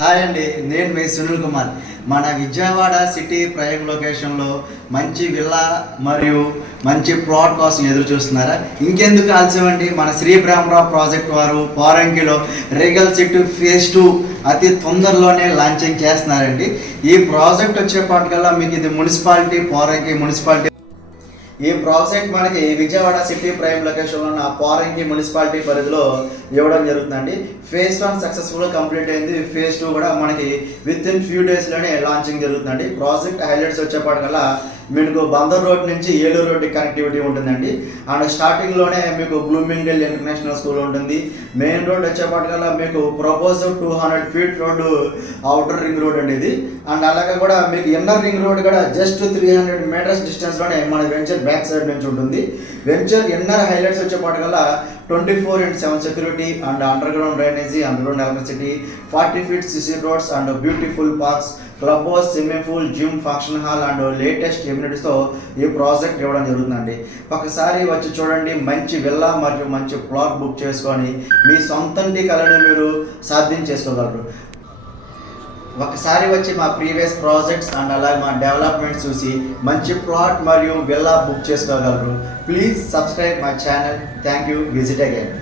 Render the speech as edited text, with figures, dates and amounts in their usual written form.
Hi అండి, నేను మీ సునీల్ కుమార్. మన విజయవాడ సిటీ ప్రైమ్ లొకేషన్లో మంచి విల్లా మరియు మంచి ప్లాట్ కోసం ఎదురు చూస్తున్నారా? ఇంకెందుకు ఆలస్యం అండి, మన శ్రీ బ్రహ్మరావు ప్రాజెక్ట్ వారు పోరంకిలో రీగల్ సిటీ ఫేజ్ 2 అతి తొందరలోనే లాంచింగ్ చేస్తున్నారండి. ఈ ప్రాజెక్ట్ వచ్చేపాటికల్లా మీకు ఇది మున్సిపాలిటీ, పోరంకి మున్సిపాలిటీ. ఈ ప్రాజెక్ట్ మనకి విజయవాడ సిటీ ప్రైమ్ లొకేషన్లో ఉన్న పోరంకి మున్సిపాలిటీ పరిధిలో ఇవ్వడం జరుగుతుందండి. ఫేజ్ 1 సక్సెస్ఫుల్గా కంప్లీట్ అయింది. ఫేజ్ 2 కూడా మనకి విత్ ఇన్ ఫ్యూ డేస్లోనే లాంచింగ్ జరుగుతుందండి. ప్రాజెక్ట్ హైలైట్స్ వచ్చేపాటికల్లా మీకు బందర్ రోడ్ నుంచి ఏలూరు రోడ్డు కనెక్టివిటీ ఉంటుందండి. అండ్ స్టార్టింగ్లోనే మీకు బ్లూమింగ్డేల్ ఇంటర్నేషనల్ స్కూల్ ఉంటుంది. మెయిన్ రోడ్ వచ్చేపాటికల్లా మీకు proposal 200 feet road outer ring road అండి ఇది. అండ్ అలాగే కూడా మీకు ఇన్నర్ రింగ్ రోడ్ కూడా జస్ట్ 300 మీటర్స్ డిస్టెన్స్లోనే మన వెంచర్ బ్యాక్ సైడ్ నుంచి ఉంటుంది. వెంచర్ ఇన్నర్ హైలైట్స్ వచ్చేపాటికల్లా 24/7 security and underground drainage, under ground electricity, 40 feet CC roads and beautiful parks, club house, swimming pool, gym, function hall and latest ఎమ్యూనిటీస్తో ఈ project ఇవ్వడం జరుగుతుందండి. ఒకసారి వచ్చి చూడండి. మంచి విల్లా మరియు మంచి ప్లాట్ బుక్ చేసుకొని మీ సొంతంటి కళని మీరు సాధ్యం చేసుకోగలరు. ఒకసారి వచ్చి మా ప్రీవియస్ ప్రాజెక్ట్స్ అండ్ అలాగే మా డెవలప్మెంట్ చూసి మంచి ప్లాట్ మరియు విల్లా బుక్ చేసుకోగలరు. Please subscribe my channel. Thank you. Visit again.